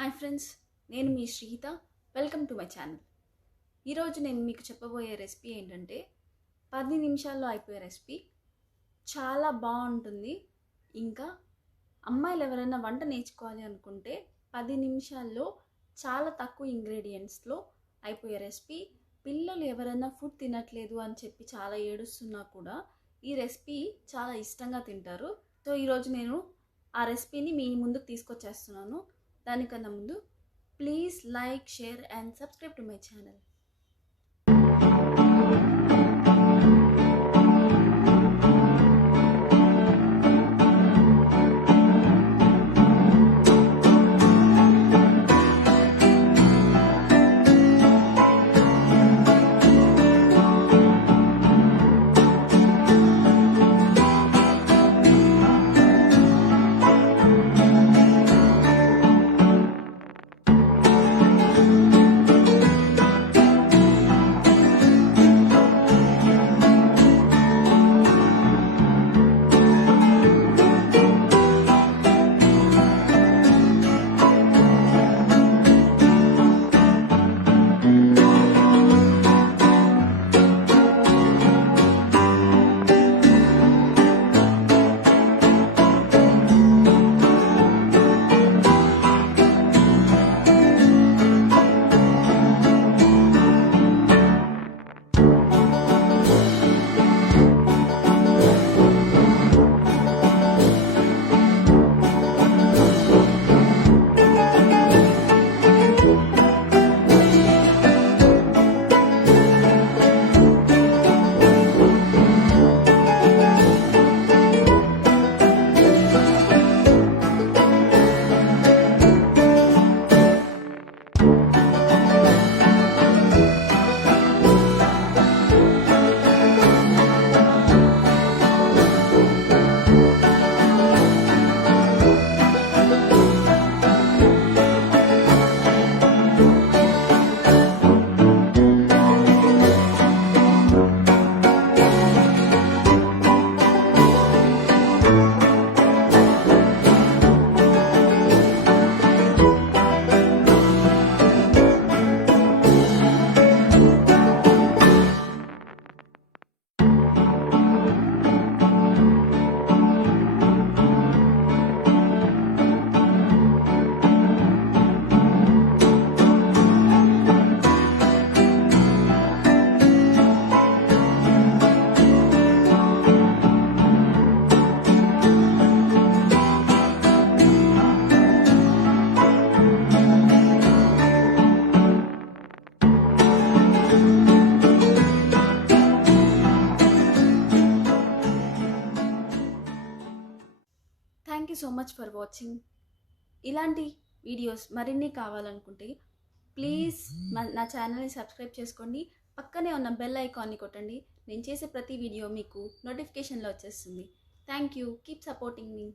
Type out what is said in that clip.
Hi friends, నేను మీ Sreehitha. Welcome to my channel. ఈరోజు నేను మీకు చెప్పబోయే రెసిపీ ఏంటంటే 10 నిమిషాల్లో అయిపోయే రెసిపీ. చాలా బాగుంటుంది. ఇంకా అమ్మాయిలు ఎవరైనా వంట నేర్చుకోవాలి అనుకుంటే 10 నిమిషాల్లో చాలా తక్కువ ఇంగ్రీడియంట్స్లో అయిపోయే రెసిపీ. పిల్లలు ఎవరైనా ఫుడ్ తినట్లేదు అని చెప్పి చాలా ఏడుస్తున్నా కూడా ఈ రెసిపీ చాలా ఇష్టంగా తింటారు. సో ఈరోజు నేను ఆ రెసిపీని మీ ముందుకు తీసుకొచ్చేస్తున్నాను. దానికన్నా ముందు please like, share and subscribe to my channel. Thank you so much for watching. ఇలాంటి వీడియోస్ మరిన్ని కావాలనుకుంటే ప్లీజ్ నా ఛానల్ని సబ్స్క్రైబ్ చేసుకోండి. పక్కనే ఉన్న బెల్ ఐకాన్ని కొట్టండి. నేను చేసే ప్రతి వీడియో మీకు నోటిఫికేషన్లో వచ్చేస్తుంది. Thank you. Keep supporting me.